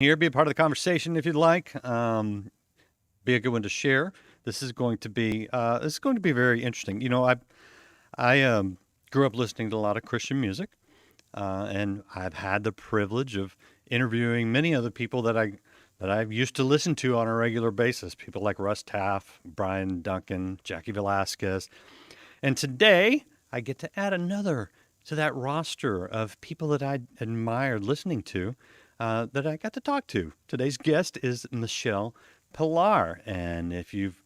Here, be a part of the conversation if you'd like. Be a good one to share. This is going to be very interesting. I grew up listening to a lot of Christian music, and I've had the privilege of interviewing many other people that I used to listen to on a regular basis. People like Russ Taff, Brian Duncan, Jackie Velasquez, and today I get to add another to that roster of people that I admired listening to that I got to talk to. Today's guest is Michele Pilar. And if you've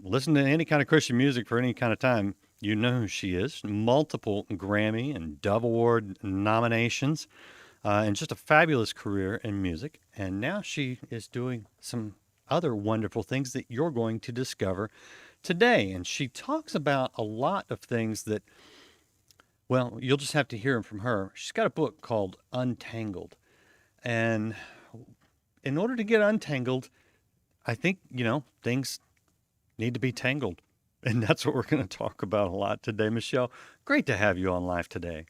listened to any kind of Christian music for any kind of time, you know who she is. Multiple Grammy and Dove Award nominations, and just a fabulous career in music. And now she is doing some other wonderful things that you're going to discover today. And she talks about a lot of things that, well, you'll just have to hear them from her. She's got a book called Untangled. And in order to get untangled, I think, things need to be tangled. And that's what we're going to talk about a lot today. Michele, great to have you on live today.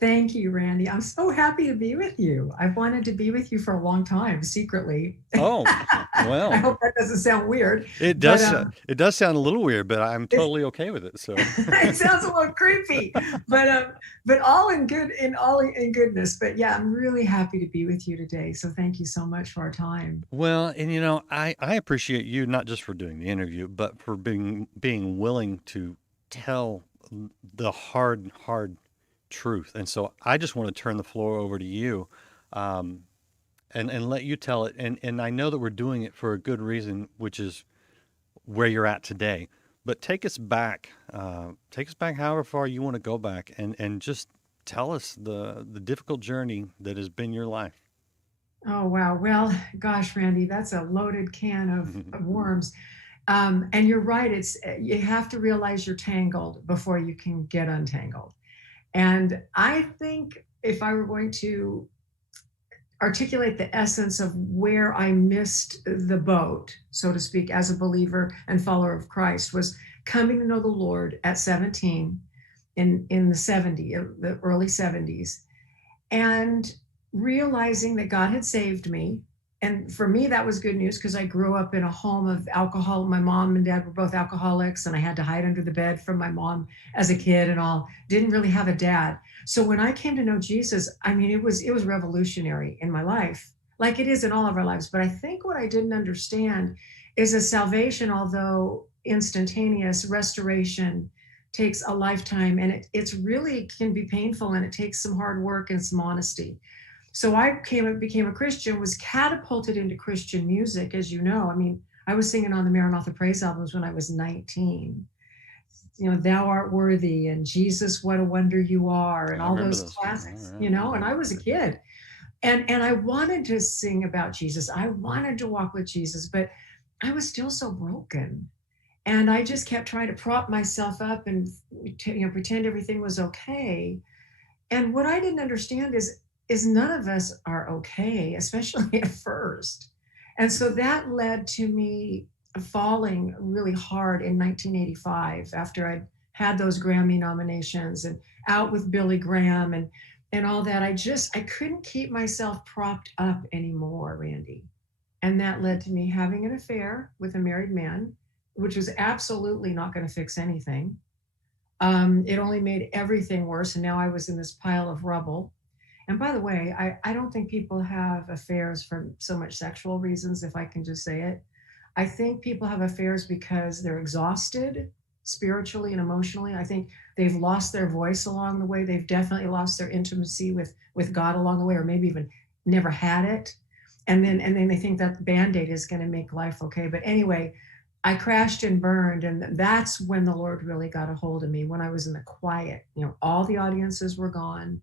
Thank you, Randy. I'm so happy to be with you. I've wanted to be with you for a long time, secretly. Oh, I well, hope that doesn't sound weird, it but does. It does sound a little weird, but I'm it, totally okay with it. So, it sounds a little creepy. But all in good, in goodness. But yeah, I'm really happy to be with you today. So thank you so much for our time. well, and I appreciate you not just for doing the interview, but for being willing to tell the hard truth. And so I just want to turn the floor over to you, um, and let you tell it. And I know that we're doing it for a good reason, which is where you're at today. But take us back however far you want to go back, and just tell us the difficult journey that has been your life. Oh wow. Well, gosh, Randy, that's a loaded can of worms. And you're right. It's you have to realize you're tangled before you can get untangled. And I think if I were going to articulate the essence of where I missed the boat, so to speak, as a believer and follower of Christ, was coming to know the Lord at 17 in the 70s, the early 70s, and realizing that God had saved me. And for me, that was good news because I grew up in a home of alcohol. My mom and dad were both alcoholics, and I had to hide under the bed from my mom as a kid and all. Didn't really have a dad. So when I came to know Jesus, I mean, it was revolutionary in my life, like it is in all of our lives. But I think what I didn't understand is a salvation, although instantaneous restoration, takes a lifetime, and it's really can be painful, and it takes some hard work and some honesty. So became a Christian, was catapulted into Christian music, as you know. I mean, I was singing on the Maranatha praise albums when I was 19. Thou art worthy, and Jesus, what a wonder you are, and I all remember those those. classics, and I was a kid. And I wanted to sing about Jesus. I wanted to walk with Jesus, but I was still so broken. And I just kept trying to prop myself up and pretend everything was okay. And what I didn't understand is none of us are okay, especially at first. And so that led to me falling really hard in 1985 after I'd had those Grammy nominations and out with Billy Graham and all that. I couldn't keep myself propped up anymore, Randy. And that led to me having an affair with a married man, which was absolutely not going to fix anything. It only made everything worse. And now I was in this pile of rubble. And by the way, I don't think people have affairs for so much sexual reasons, if I can just say it. I think people have affairs because they're exhausted spiritually and emotionally. I think they've lost their voice along the way. They've definitely lost their intimacy with God along the way, or maybe even never had it. And then they think that Band-Aid is going to make life okay. But anyway, I crashed and burned, and that's when the Lord really got a hold of me, when I was in the quiet. All the audiences were gone,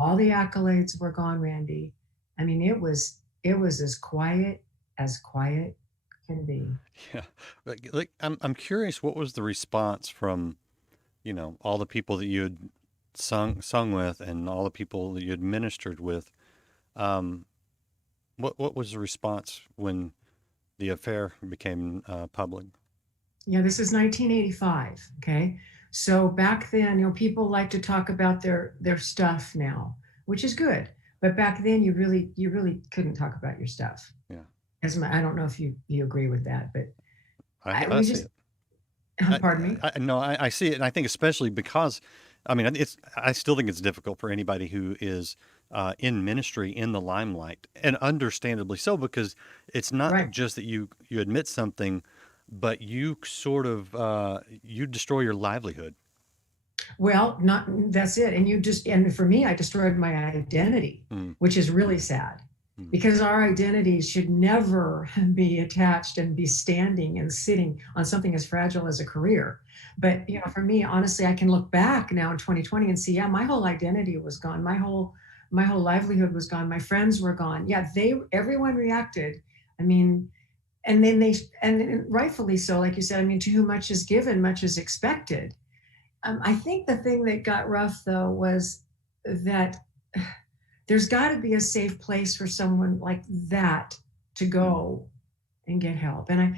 all the accolades were gone, Randy. I mean, it was as quiet can be. Yeah, like I'm curious. What was the response from all the people that you had sung with, and all the people that you had ministered with? Um, what was the response when the affair became public? Yeah, this is 1985. Okay. So back then, people like to talk about their stuff now, which is good. But back then, you really couldn't talk about your stuff. Yeah. I don't know if you agree with that, but I we see just it. I, pardon me. no, I see it, and I think especially because, I mean, I still think it's difficult for anybody who is in ministry in the limelight, and understandably so, because it's not Right. just that you admit something, but you sort of you destroy your livelihood. Well, not that's it. And for me, I destroyed my identity, Mm, which is really sad mm, because our identities should never be attached and be standing and sitting on something as fragile as a career. But for me, honestly, I can look back now in 2020 and see, yeah, my whole identity was gone. My whole livelihood was gone. My friends were gone. Yeah, everyone reacted. I mean, and then and rightfully so, like you said, I mean, to whom much is given, much is expected. I think the thing that got rough though was that there's got to be a safe place for someone like that to go and get help. And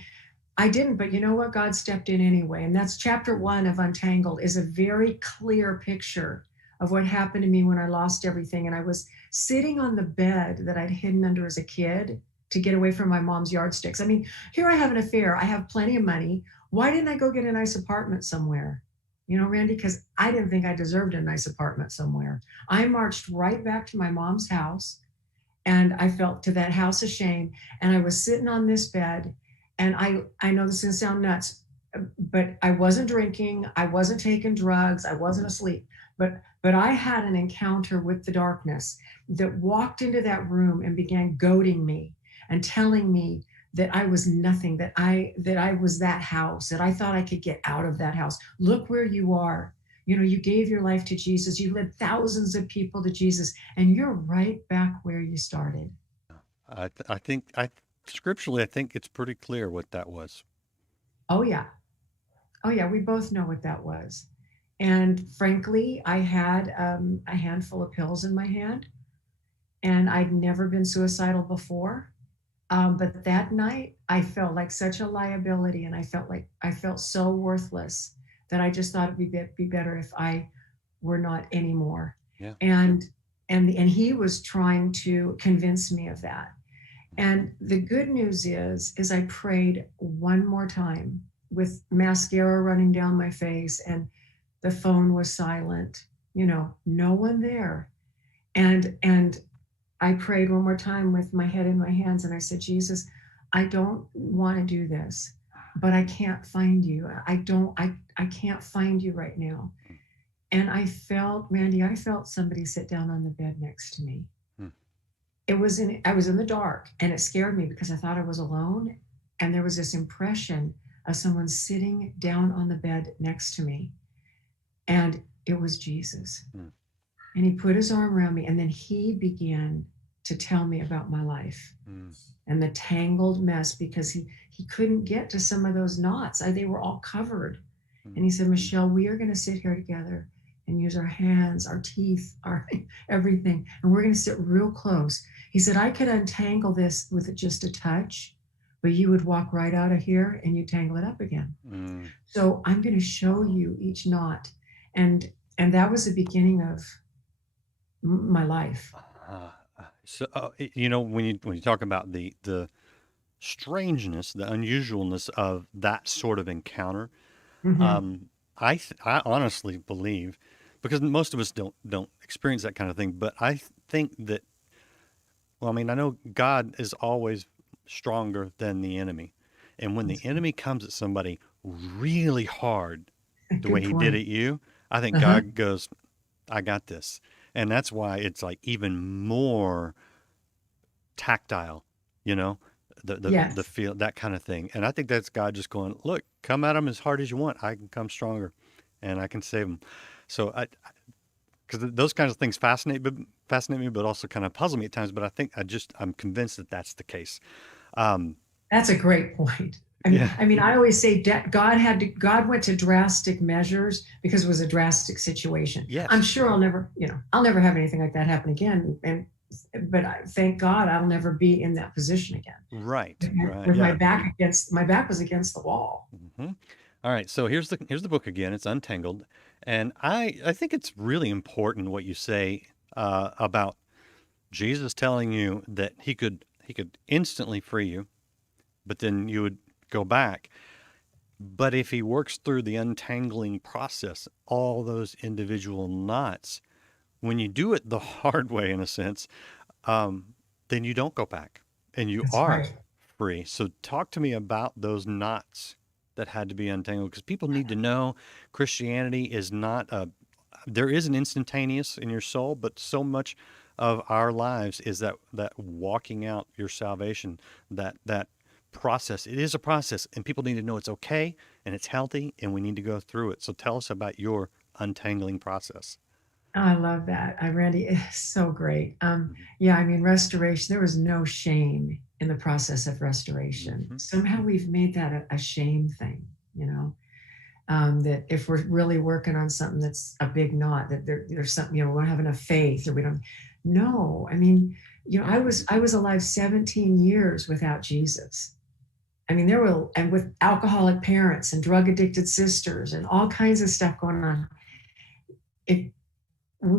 I didn't, but you know what? God stepped in anyway. And that's chapter 1 of Untangled is a very clear picture of what happened to me when I lost everything. And I was sitting on the bed that I'd hidden under as a kid to get away from my mom's yardsticks. I mean, here I have an affair. I have plenty of money. Why didn't I go get a nice apartment somewhere? Randy, because I didn't think I deserved a nice apartment somewhere. I marched right back to my mom's house and I felt to that house of shame. And I was sitting on this bed. And I know this is going to sound nuts, but I wasn't drinking. I wasn't taking drugs. I wasn't asleep. But I had an encounter with the darkness that walked into that room and began goading me and telling me that I was nothing, that I was that house, that I thought I could get out of that house. Look where you are. You gave your life to Jesus. You led thousands of people to Jesus, and you're right back where you started. I think scripturally, I think it's pretty clear what that was. Oh, yeah. Oh, yeah. We both know what that was. And frankly, I had a handful of pills in my hand, and I'd never been suicidal before. But that night, I felt like such a liability, and I felt so worthless that I just thought it'd be better if I were not anymore. Yeah. And and he was trying to convince me of that. And the good news is I prayed one more time with mascara running down my face, and the phone was silent. No one there. And I prayed one more time with my head in my hands and I said, Jesus, I don't want to do this, but I can't find you. I can't find you right now. And Randy, I felt somebody sit down on the bed next to me. Mm, I was in the dark and it scared me because I thought I was alone. And there was this impression of someone sitting down on the bed next to me. And it was Jesus. mm, And he put his arm around me and then he began to tell me about my life mm, and the tangled mess because he couldn't get to some of those knots. They were all covered. And mm, he said, Michele, we are going to sit here together and use our hands, our teeth, our everything. And we're going to sit real close. He said, I could untangle this with just a touch, but you would walk right out of here and you tangle it up again. mm. So I'm going to show you each knot. And that was the beginning of my life. So when you talk about the strangeness, the unusualness of that sort of encounter, Mm-hmm. um, I honestly believe, because most of us don't experience that kind of thing, but I think that, well, I mean, I know God is always stronger than the enemy, and when the enemy comes at somebody really hard, the way Good he did point. at you, I think Uh-huh. God goes, I got this. And that's why it's like even more tactile, you know, the Yes. feel, that kind of thing. And I think that's God just going, look, come at them as hard as you want. I can come stronger and I can save them. So because those kinds of things fascinate me, but also kind of puzzle me at times. But I'm convinced that that's the case. Um, That's a great point. I mean, yeah. I mean, I always say God went to drastic measures because it was a drastic situation. I'm Yes. sure I'll never have anything like that happen again. But thank God I'll never be in that position again. Right. Right. With Yeah. my back was against the wall. Hmm. All right, so here's the book again. It's Untangled, and I think it's really important what you say about Jesus telling you that he could instantly free you, but then you would go back. But if he works through the untangling process, all those individual knots, when you do it the hard way, in a sense, then you don't go back and you That's are right. free. So, talk to me about those knots that had to be untangled because people need to know Christianity is not there is an instantaneous in your soul, but so much of our lives is that walking out your salvation, that process. It is a process, and people need to know it's okay and it's healthy, and we need to go through it. So tell us about your untangling process. Oh, I love that. I Randy, it's so great. Mm-hmm. Yeah, I mean, restoration, there was no shame in the process of restoration. Mm-hmm. Somehow we've made that a shame thing, you know, that if we're really working on something that's a big knot, that there's something, you know, we don't have enough faith or we don't. No, I mean, you know, I was alive 17 years without Jesus. I mean, there were, and with alcoholic parents and drug addicted sisters and all kinds of stuff going on. If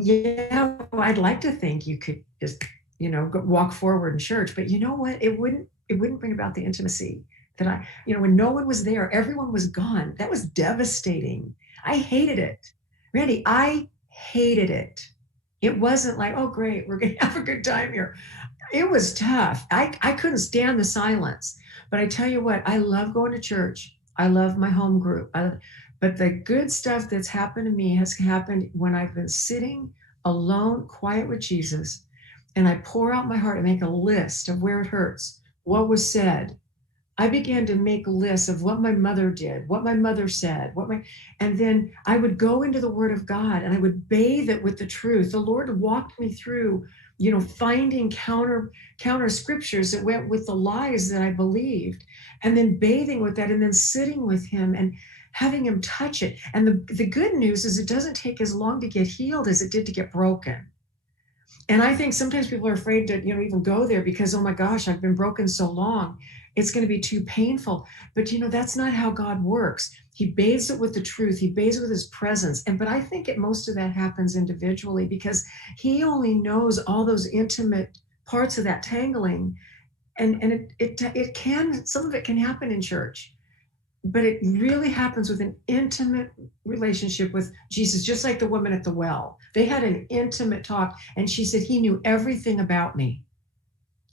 Yeah, well, I'd like to think you could just, you know, walk forward in church, but you know what? It wouldn't bring about the intimacy that you know, when no one was there, everyone was gone. That was devastating. I hated it. Randy, I hated it. It wasn't like, oh, great, we're going to have a good time here. It was tough. I couldn't stand the silence. But I tell you what, I love going to church. I love my home group. But the good stuff that's happened to me has happened when I've been sitting alone, quiet with Jesus, and I pour out my heart and make a list of where it hurts, what was said. I began to make lists of what my mother did, what my mother said, and then I would go into the Word of God and I would bathe it with the truth. The Lord walked me through, you know, finding counter scriptures that went with the lies that I believed, and then bathing with that, and then sitting with Him and having Him touch it. And the good news is it doesn't take as long to get healed as it did to get broken. And I think sometimes people are afraid to, you know, even go there because, oh my gosh, I've been broken so long, it's going to be too painful. But you know, that's not how God works. He bathes it with the truth. He bathes it with His presence. But I think most of that happens individually because He only knows all those intimate parts of that tangling. And it can, some of it can happen in church, but it really happens with an intimate relationship with Jesus, just like the woman at the well. They had an intimate talk, and she said, He knew everything about me.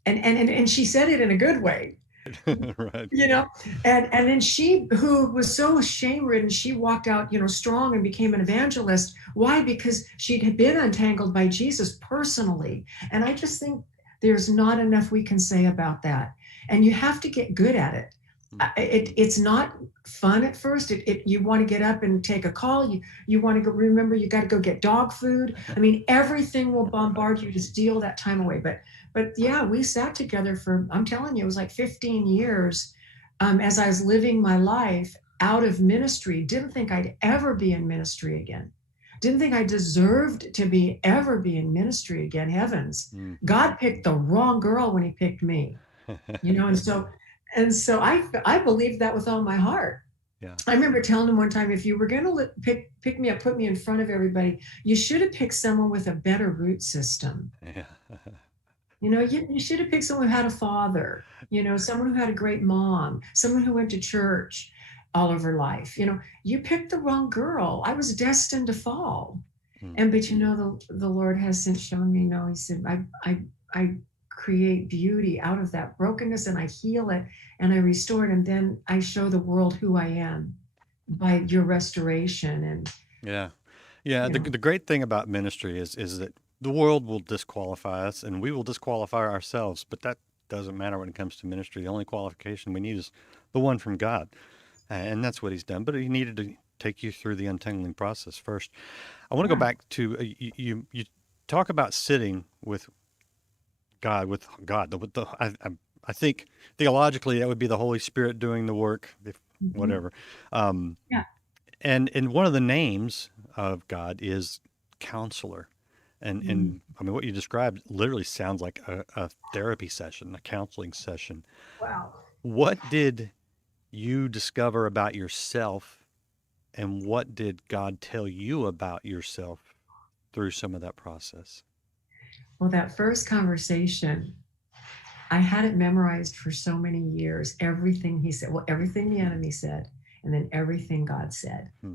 And she said it in a good way, Right. you know. And then she, who was so shame ridden, she walked out, you know, strong and became an evangelist. Why? Because she'd been untangled by Jesus personally. And I just think there's not enough we can say about that. And you have to get good at it. It's not fun at first. You want to get up and take a call. You want to go. Remember, you got to go get dog food. I mean, everything will bombard you to steal that time away. But yeah, we sat together for, I'm telling you, it was like 15 years, as I was living my life out of ministry. Didn't think I'd ever be in ministry again. Didn't think I deserved to be in ministry again. Heavens, Mm-hmm. God picked the wrong girl when He picked me. You know, and so I believed that with all my heart. Yeah. I remember telling him one time, if you were going to pick me up, put me in front of everybody, you should have picked someone with a better root system. Yeah. You know, you should have picked someone who had a father, you know, someone who had a great mom, someone who went to church all of her life. You know, you picked the wrong girl. I was destined to fall. Mm. But you know, the Lord has since shown me, no, He said, I create beauty out of that brokenness and I heal it and I restore it. And then I show the world who I am by your restoration. And, Yeah. Yeah. you The, know, the great thing about ministry is that the world will disqualify us and we will disqualify ourselves, but that doesn't matter when it comes to ministry. The only qualification we need is the one from God. And that's what He's done. But He needed to take you through the untangling process first. I want to go yeah, back to you talk about sitting with God. I think theologically that would be the Holy Spirit doing the work, if mhm, whatever. Um, yeah, and one of the names of God is Counselor, mm, and I mean what you described literally sounds like a therapy session, a counseling session. wow. What did you discover about yourself, and what did God tell you about yourself through some of that process? Well, that first conversation, I had it memorized for so many years. Everything he said, well, everything the enemy said, and then everything God said. Hmm.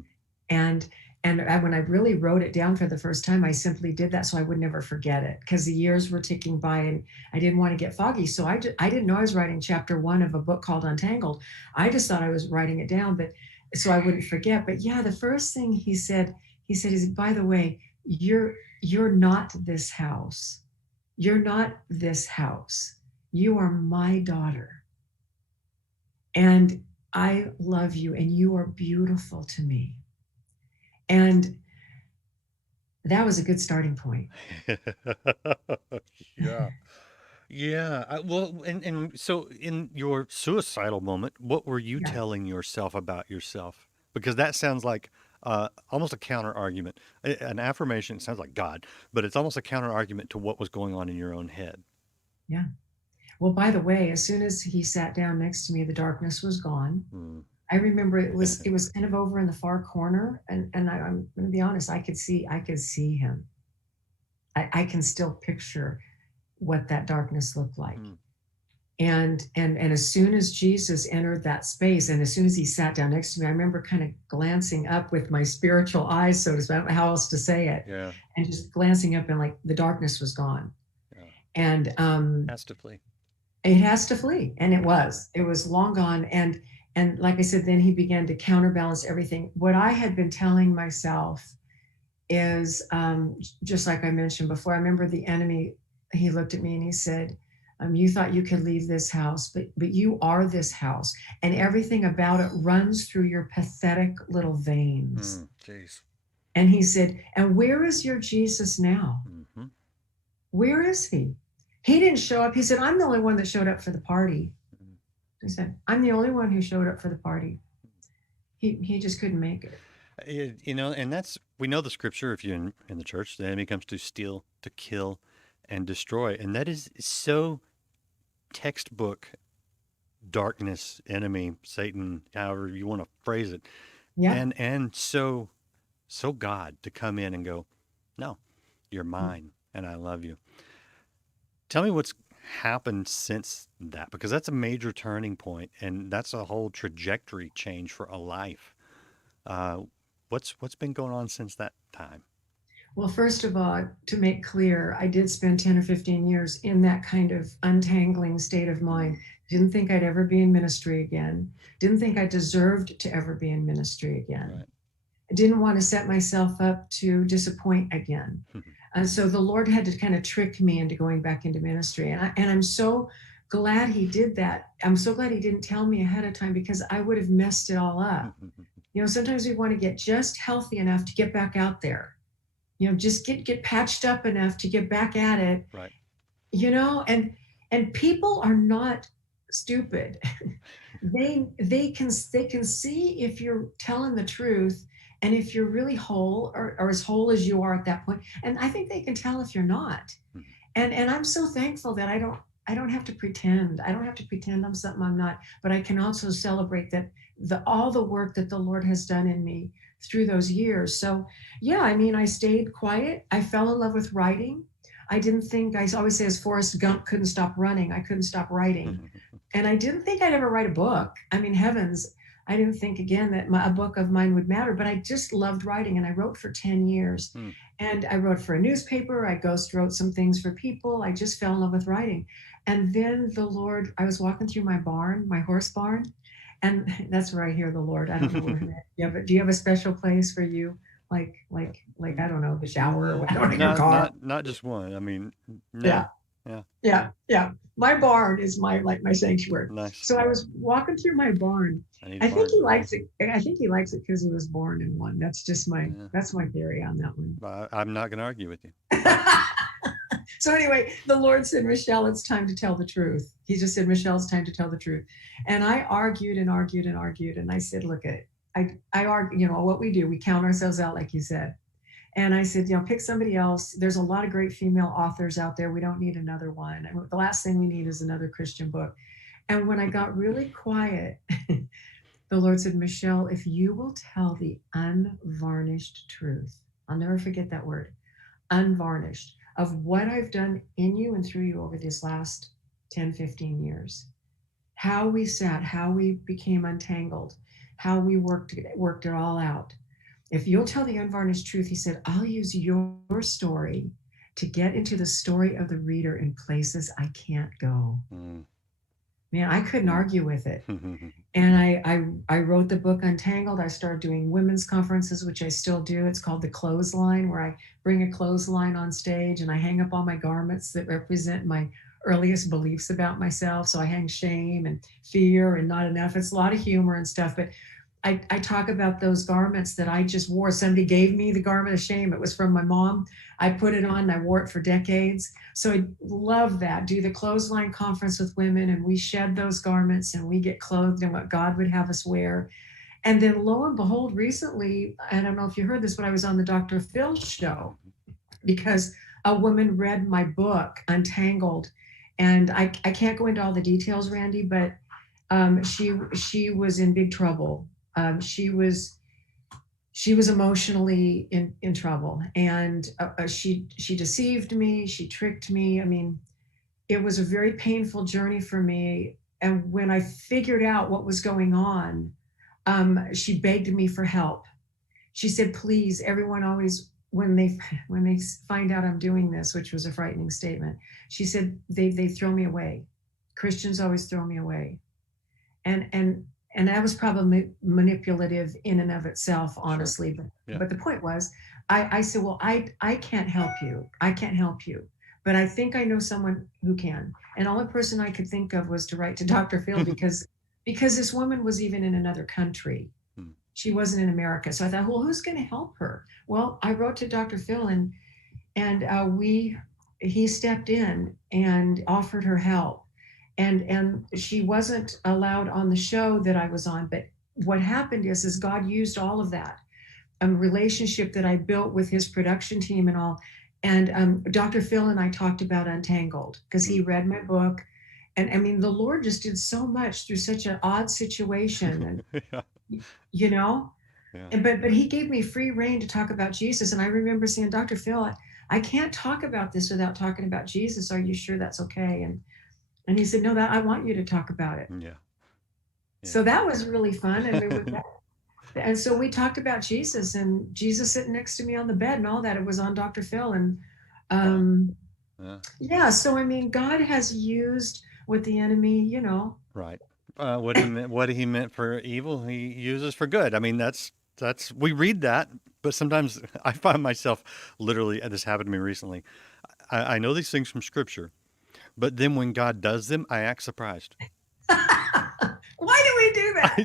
And when I really wrote it down for the first time, I simply did that so I would never forget it, because the years were ticking by and I didn't want to get foggy. So I didn't know I was writing chapter 1 of a book called Untangled. I just thought I was writing it down, but so I wouldn't forget. But yeah, the first thing he said is, by the way, you're not this house. You're not this house. You are my daughter. And I love you and you are beautiful to me. And that was a good starting point. Yeah. Yeah. Well, and so in your suicidal moment, what were you Yeah. telling yourself about yourself? Because that sounds like almost a counter argument. An affirmation sounds like God, but it's almost a counter argument to what was going on in your own head. Yeah. Well, by the way, as soon as he sat down next to me, the darkness was gone. Hmm. I remember it was kind of over in the far corner, and I'm going to be honest, I could see him. I can still picture what that darkness looked like. Hmm. And as soon as Jesus entered that space, and as soon as he sat down next to me, I remember kind of glancing up with my spiritual eyes, so to speak. I don't know how else to say it, Yeah. and just glancing up, and like the darkness was gone. Yeah. And Has to flee. it has to flee, and it was long gone. And like I said, then he began to counterbalance everything. What I had been telling myself is, just like I mentioned before, I remember the enemy, he looked at me and he said, you thought you could leave this house, but you are this house, and everything about it runs through your pathetic little veins. Hmm. Jeez. And he said, and where is your Jesus now? Hmm. Where is he? He didn't show up. He said, I'm the only one that showed up for the party. He said, I'm the only one who showed up for the party. He just couldn't make it. And that's, we know the scripture, if you're in the church, the enemy comes to steal, to kill, and destroy. And that is so textbook darkness, enemy, Satan, however you want to phrase it. Yeah. And so God to come in and go, no, you're mine and I love you. Tell me what's happened since that, because that's a major turning point and that's a whole trajectory change for a life. Uh, what's been going on since that time? Well, first of all, to make clear, I did spend 10 or 15 years in that kind of untangling state of mind. Mm, Didn't think I'd ever be in ministry again. Didn't think I deserved to ever be in ministry again. right. I didn't want to set myself up to disappoint again. And so the Lord had to kind of trick me into going back into ministry. And I'm so glad he did that. I'm so glad he didn't tell me ahead of time, because I would have messed it all up. Sometimes we want to get just healthy enough to get back out there. Just get patched up enough to get back at it. Right. And people are not stupid. They can see if you're telling the truth, and if you're really whole, or as whole as you are at that point. And I think they can tell if you're not. Mhm. And I'm so thankful that I don't have to pretend. I don't have to pretend I'm something I'm not, but I can also celebrate that all the work that the Lord has done in me through those years. So yeah, I mean, I stayed quiet. I fell in love with writing. I didn't think, I always say, as Forrest Gump couldn't stop running, I couldn't stop writing. And I didn't think I'd ever write a book. I mean, heavens, I didn't think again that a book of mine would matter, but I just loved writing, and I wrote for 10 years. Mm. And I wrote for a newspaper. I ghost wrote some things for people. I just fell in love with writing. And then the Lord, I was walking through my barn, my horse barn, and that's where I hear the Lord. I don't know where. Yeah, but do you have a special place for you? Like I don't know, the shower, or I don't know, your Not car. not just one. I mean, Yeah. many. Yeah. Yeah. My barn is my sanctuary. Nice. So I was walking through my barn. I need a I think barn. he likes it. I think he likes it because he was born in one. That's just Yeah. that's my theory on that one. I'm not going to argue with you. So anyway, the Lord said, Michele, it's time to tell the truth. He just said, Michele, it's time to tell the truth. And I argued and argued and argued. And I said, look, I argue, what we do, we count ourselves out, like you said. And I said, pick somebody else. There's a lot of great female authors out there. We don't need another one. And the last thing we need is another Christian book. And when I got really quiet, the Lord said, Michele, if you will tell the unvarnished truth, I'll never forget that word, unvarnished. of what I've done in you and through you over these last 10, 15 years. How we sat, how we became untangled, how we worked it all out. If you'll tell the unvarnished truth, he said, I'll use your story to get into the story of the reader in places I can't go. Mm. Man, I couldn't Mm. argue with it. And I wrote the book Untangled. I started doing women's conferences, which I still do. It's called The Clothesline, where I bring a clothesline on stage and I hang up all my garments that represent my earliest beliefs about myself. So I hang shame and fear and not enough. It's a lot of humor and stuff, but I talk about those garments that I just wore. Somebody gave me the garment of shame. It was from my mom. I put it on and I wore it for decades. So I love that. Do the clothesline conference with women and we shed those garments and we get clothed in what God would have us wear. And then lo and behold, recently, I don't know if you heard this, but I was on the Dr. Phil show because a woman read my book, Untangled. And I can't go into all the details, Randy, but she was in big trouble. She was emotionally in trouble, and she deceived me. She tricked me. I mean, it was a very painful journey for me. And when I figured out what was going on, she begged me for help. She said, "Please, everyone always." When they find out I'm doing this, which was a frightening statement, she said they throw me away. Christians always throw me away, and and that was probably manipulative in and of itself, Sure. honestly. But Yeah. but the point was, I said, well, I can't help you. I can't help you. But I think I know someone who can. And the only person I could think of was to write to Dr. Phil because this woman was even in another country. Mm. She wasn't in America. So I thought, well, who's going to help her? Well, I wrote to Dr. Phil and we he stepped in and offered her help, and she wasn't allowed on the show that I was on. But what happened is God used all of that relationship that I built with his production team and all. And Dr. Phil and I talked about Untangled because he Mm. read my book. And I mean, the Lord just did so much through such an odd situation. And, Yeah. you know, Yeah. but he gave me free reign to talk about Jesus. And I remember saying, Dr. Phil, I can't talk about this without talking about Jesus. Are you sure that's okay? And he said, no, that I want you to talk about it. Yeah. Yeah. So that was really fun. And and so we talked about Jesus and Jesus sitting next to me on the bed and all that. It was on Dr. Phil. And Wow. um, Yeah. yeah, so I mean, God has used what the enemy. Right. What he meant for evil, he uses for good. I mean, that's we read that, but sometimes I find myself literally. This happened to me recently. I know these things from Scripture, but then when God does them, I act surprised. Why do we do that?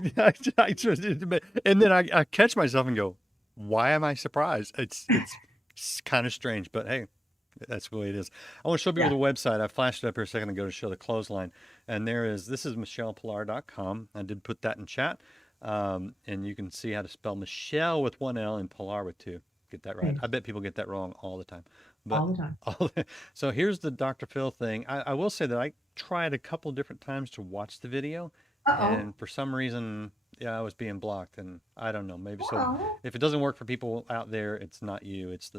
And then I catch myself and go, "Why am I surprised?" It's kind of strange, but hey, that's the way it is. I want to show people Yeah. the website. I flashed it up here a second ago to show the clothesline. And this is michelepillar.com. I did put that in chat. And you can see how to spell Michele with one L and Pilar with two. Get that right. Okay. I bet people get that wrong all the time. But All the time. so here's the Dr. Phil thing. I will say that I tried a couple different times to watch the video. Uh-oh. And for some reason, yeah, I was being blocked. And I don't know. Maybe so. Well, If it doesn't work for people out there, it's not you, it's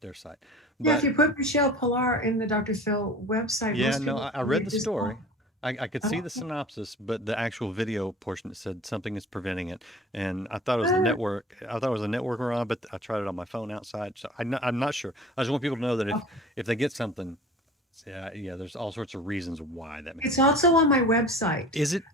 their site. yeah, if But you put Michele Pilar in the Dr. Phil website, yeah, most no, people I think read you the just story. I could see oh, the synopsis, but the actual video portion it said something is preventing it, and I thought it was the ah, network. I thought it was a network we're on, but I tried it on my phone outside, so I'm not sure. I just want people to know that if okay. if they get something, yeah, there's all sorts of reasons why that may It's happen. also on my website. Is it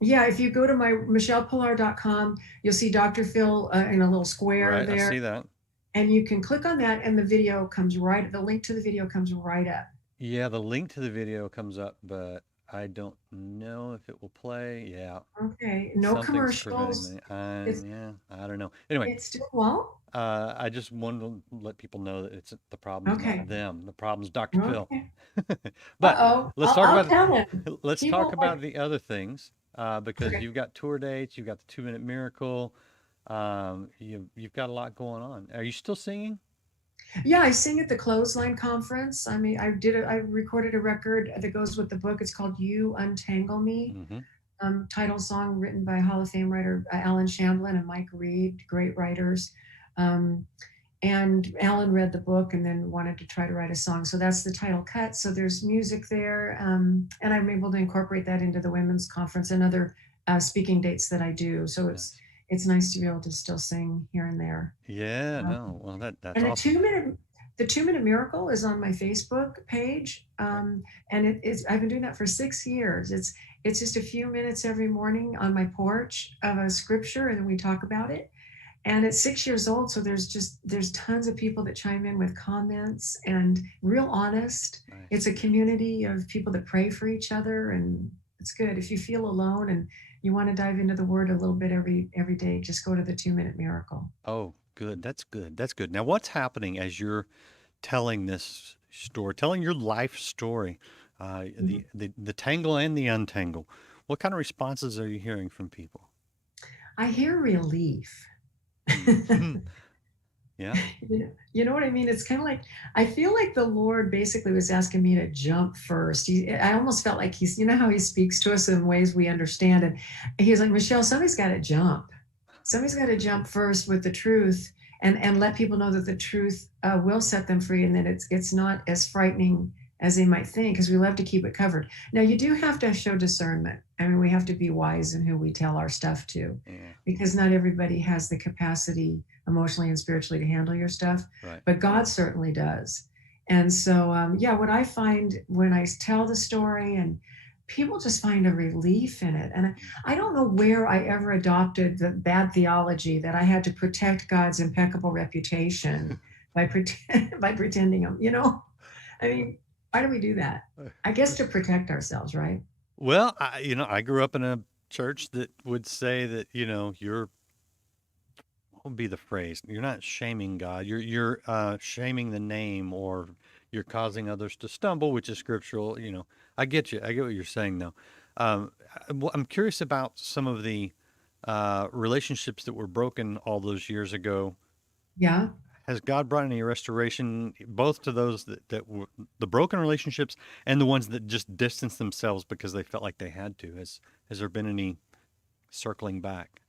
Yeah, if you go to my michelepilar.com, you'll see Dr. Phil in a little square right? I there, see that. and you can click on that, and the link to the video comes right up. Yeah, the link to the video comes up, but I don't know if it will play. Yeah, Okay, no something's preventing commercials. me. It's Yeah, I don't know. Anyway, it's still well. I just wanted to let people know that the problem's not Okay, them. The problem's Dr. Phil. okay. But Uh-oh, let's I'll, talk I'll about tell him. let's He talk won't like about the other things because Okay. you've got tour dates, you've got the 2 Minute Miracle, you've got a lot going on. Are you still singing? Yeah, I sing at the Clothesline Conference. I mean, I recorded a record that goes with the book. It's called You Untangle Me. Mm-hmm. Title song written by Hall of Fame writer Alan Shamblin and Mike Reed, great writers. Um, And Alan read the book and then wanted to try to write a song. So that's the title cut. So there's music there. And I'm able to incorporate that into the women's conference and other speaking dates that I do. So Nice. it's nice to be able to still sing here and there. Yeah, Um, no. Well, that's and awesome. the 2 minute miracle is on my Facebook page. Okay. And it's I've been doing that for 6 years. It's just a few minutes every morning on my porch of a scripture, and then we talk about it. And it's 6 years old, so there's tons of people that chime in with comments and real honest. Nice. It's a community of people that pray for each other, and it's good. If you feel alone and you want to dive into the word a little bit every day, just go to the 2 minute miracle. Oh, good. That's good. That's good. Now, what's happening as you're telling this story, telling your life story, Mhm. the tangle and the untangle? What kind of responses are you hearing from people? I hear relief. Mhm. Yeah. You know what I mean? It's kind of like I feel like the Lord basically was asking me to jump first. I almost felt like he's, you know, how he speaks to us in ways we understand. And he's like, Michelle, somebody's got to jump. Somebody's got to jump first with the truth and let people know that the truth will set them free, and that it's not as frightening as they might think, because we love to keep it covered. Now, you do have to show discernment. I mean, we have to be wise in who we tell our stuff to, Yeah. because not everybody has the capacity emotionally and spiritually to handle your stuff, Right. but God certainly does. And so, yeah, what I find when I tell the story, and people just find a relief in it. And I don't know where I ever adopted the bad theology that I had to protect God's impeccable reputation by by pretending him, you know? I mean, why do we do that? I guess to protect ourselves, right? Well, I grew up in a church that would say that, what would be the phrase? You're not shaming God. You're shaming the name, or you're causing others to stumble, which is scriptural. I get you. I get what you're saying, though. I'm curious about some of the relationships that were broken all those years ago. Yeah. Has God brought any restoration, both to those that were the broken relationships and the ones that just distanced themselves because they felt like they had to? Has there been any circling back?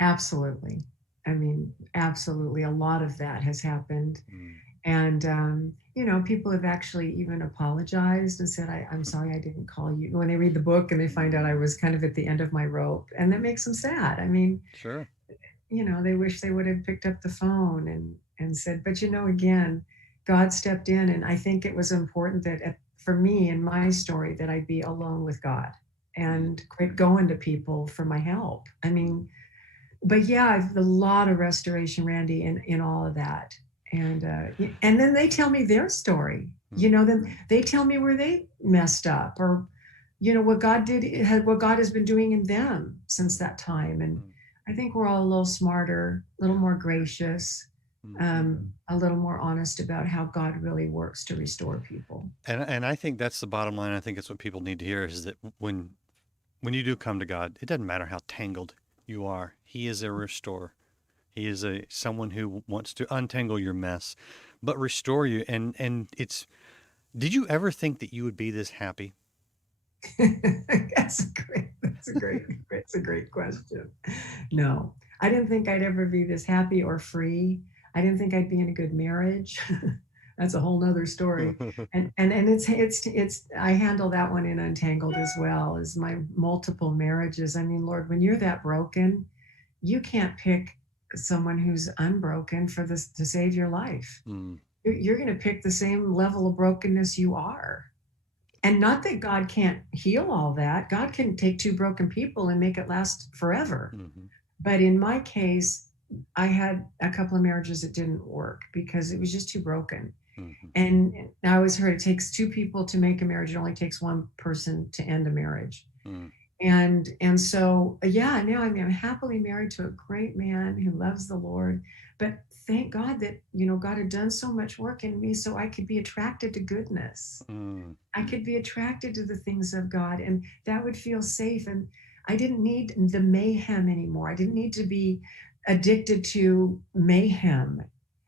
Absolutely. I mean, absolutely. A lot of that has happened. Mm. And, you know, people have actually even apologized and said, I'm sorry I didn't call you, when they read the book and they find out I was kind of at the end of my rope. And that makes them sad. I mean, Sure. you know, they wish they would have picked up the phone and said, but you know, again, God stepped in. And I think it was important that for me in my story, that I be alone with God Mm. and quit going to people for my help. I Mm. mean, but yeah, I've a lot of restoration, Randy, in all of that. And then they tell me their story. You Mm. know, then they tell me where they messed up, or you know what God did, what God has been doing in them since Mm. that time. And Mm. I think we're all a little smarter, a little Yeah. more gracious, Hmm. a little more honest about how God really works to restore people. And I think that's the bottom line. I think it's what people need to hear is that when you do come to God, it doesn't matter how tangled you are. He is a restorer. He is a someone who wants to untangle your mess, but restore you. And it's did you ever think that you would be this happy? That's a great question. No, I didn't think I'd ever be this happy or free. I didn't think I'd be in a good marriage. That's a whole nother story. And it's I handle that one in Untangled as well as my multiple marriages. I mean, Lord, when you're that broken, you can't pick someone who's unbroken for this to save your life. Mm. You're going to pick the same level of brokenness you are. And not that God can't heal all that. God can take two broken people and make it last forever. Hmm. But in my case, I had a couple of marriages that didn't work because it was just too broken. Hmm. And I always heard it takes two people to make a marriage. It only takes one person to end a marriage. Mm. And so yeah, now I'm happily married to a great man who loves the Lord. But thank God that, you know, God had done so much work in me so I could be attracted to goodness. Mm. I could be attracted to the things of God, and that would feel safe. And I didn't need the mayhem anymore. I didn't need to be addicted to mayhem.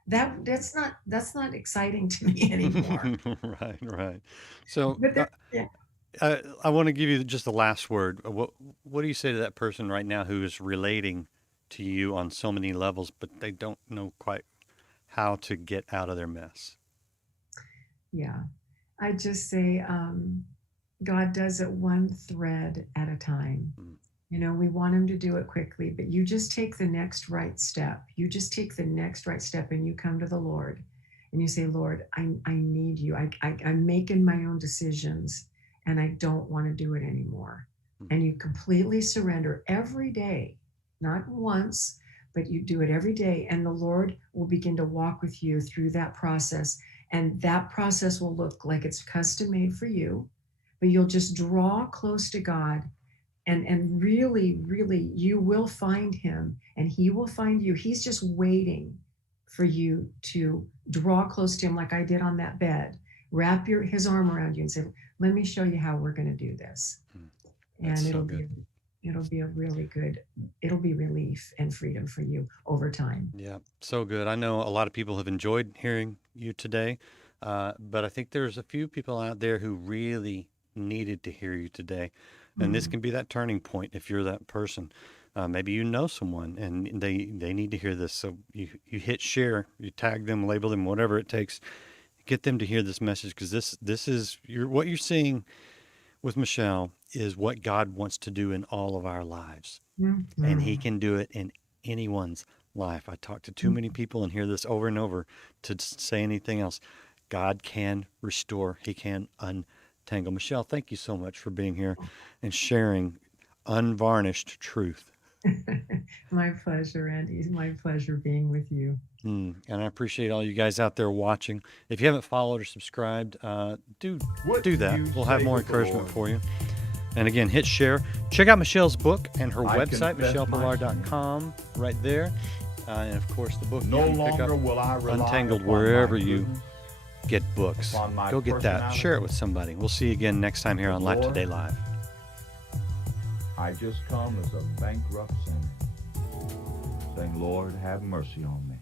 That's not exciting to me anymore. Right, right. So But there, yeah. I want to give you just the last word. What do you say to that person right now who is relating to you on so many levels, but they don't know quite how to get out of their mess. Yeah. I just say, God does it one thread at a time. Mm. You know, we want him to do it quickly, but you just take the next right step. You just take the next right step and you come to the Lord and you say, Lord, I need you. I'm making my own decisions and I don't want to do it anymore. Mm. And you completely surrender every day, not once, but you do it every day. And the Lord will begin to walk with you through that process. And that process will look like it's custom made for you, but you'll just draw close to God, and really you will find him and he will find you. He's just waiting for you to draw close to him, like I did on that bed. Wrap his arm around you and say, let me show you how we're going to do this. Mm. That's And so good. it'll be a really good, it'll be relief and freedom for you over time. Yeah, so good. I know a lot of people have enjoyed hearing you today, but I think there's a few people out there who really needed to hear you today. And this Mm. can be that turning point if you're that person. Maybe you know someone and they need to hear this. So you hit share, you tag them, label them, whatever it takes, get them to hear this message, because this is what you're seeing with Michele is what God wants to do in all of our lives. And he Mhm. can do it in anyone's life. I talk to too many people and hear this over and over to say anything else. God can restore. He can untangle. Michele, thank you so much for being here and sharing unvarnished truth. My pleasure, Andy. It's my pleasure being with you. And I appreciate all you guys out there watching. If you haven't followed or subscribed, do What do do that. you We'll have say more with the encouragement Lord? for you. And again, hit share. Check out Michele's book and her I website, confess my michellepillar.com, right there. And of course, the book No you can pick longer up will I rely Untangled upon wherever my you goodness, get books. upon my Go get that. personality. Share it with somebody. We'll see you again next time here on Life Lord, Today Live. I just come as a bankrupt sinner, saying, Lord, have mercy on me.